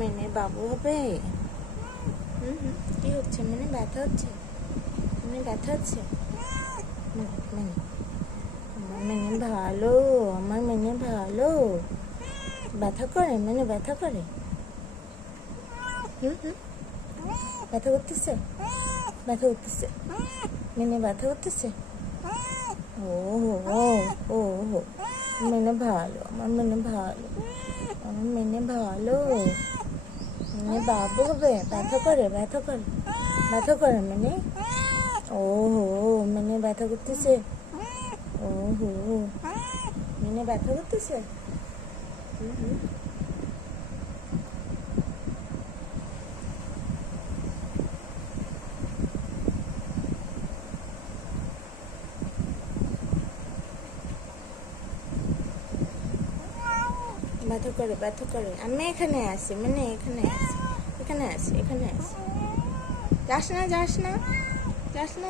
মেনে বাবু হবে। কি হচ্ছে? মেনে ব্যথা হচ্ছে? মেনে ব্যথা হচ্ছে? মেনে আমার মেনে ভালো, আমার মেনে ভালো। ব্যথা করে? মেনে ব্যথা করে? ব্যথা করতেছে? ব্যথা করতেছে? মেনে ব্যথা করতেছে? ও হো ও হো, মেনে ভালো, আমার মেনে ভালো, আমার মেনে ভালো। মেনে বাবু হবে। ব্যথা করে? ব্যথা করে? ব্যথা করে মেনে? ও হো, মেনে ব্যথা করতেছে? ও হো, মেনে ব্যথা করতেছে? ব্যথা করে? ব্যথা করে? আমি এখানে আসি, মানে এখানে আসি, এখানে আসি, এখানে আসি। যাস না, যাস না, যাস না।